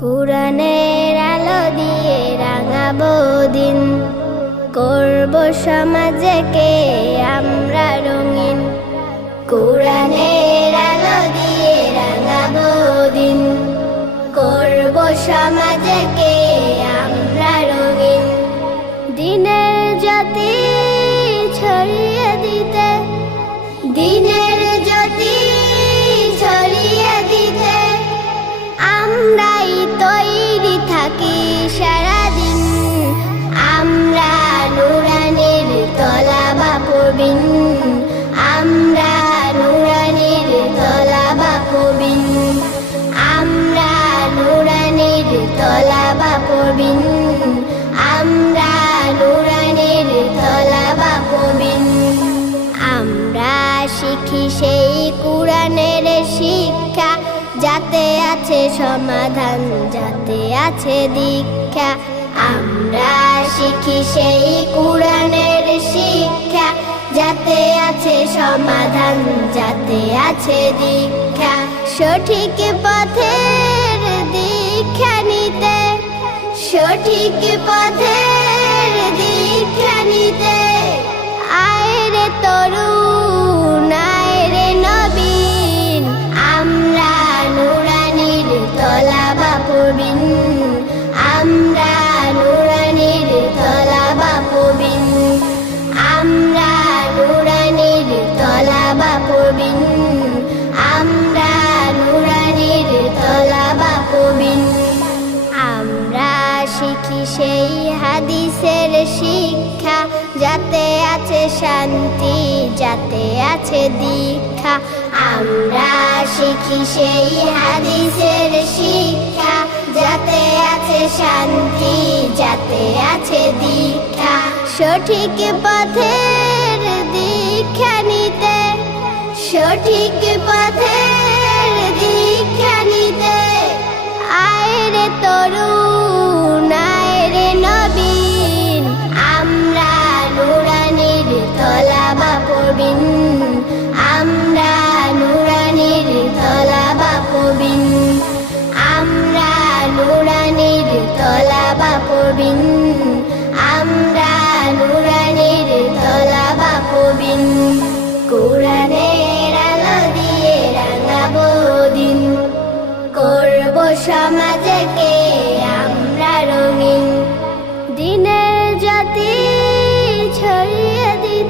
কুরআনের আলো দিয়ে রাঙাবো দিন, করব সমাজকে আমরা রঙিন। কুরআনের আলো দিয়ে রাঙাবো দিন, করব সমাজকে আমরা রঙিন। দিনের জ্যোতি ছড়িয়ে দিতে, দিনের জ্যোতি ছড়িয়ে দিতে আমরাই তৈরি থাকি সারাদিন। আমরা নুরানির তলাবা পড়বিন, আমরা নুরানির তলাবা পড়বিন, আমরা নুরানির তলাবা পড়বিন, আমরা নুরানির তলাবা পড়বিন। আমরা শিখি সেই কুরআনের শিক্ষা, যাতে আছে সমাধান, যাতে আছে দীক্ষা। আমরা শিখি সেই কুরআনের শিক্ষা, যাতে আছে সমাধান, যাতে আছে দীক্ষা। সঠিক পথের দীক্ষা নিতে, সঠিক পথের দীক্ষা নিতে আয় রে তরুণ, আয় রে নবীন। আমরা নুরানির তলাবা পড়বিন, আমরা নুরানির তলাবা পড়বিন, আমরা নুরানির তলাবা পড়বিন, আমরা নুরানির তলাবা পড়বিন। আমরা শিখি সেই হাদিসের শিক্ষা, যাতে আছে শান্তি, যাতে আছে দীক্ষা। আমরা শিখি সেই হাদিসের শিক্ষা, যাতে আছে শান্তি, যাতে আছে দীক্ষা। সঠিক পথের দীক্ষা নিতে, সঠিক পথের দীক্ষা নিতে আয় রে তরুণ, আয় রে নবীন। আমরা নুরানির তলাবা পড়বিন, আমরা নুরানির তলাবা পড়বিন, আমরা নুরানির তলাবা পড়বিন, আমরা নুরানির তলাবা পড়বিন। কুরআনের আলো দিয়ে রাঙাবো দিন, করব সমাজ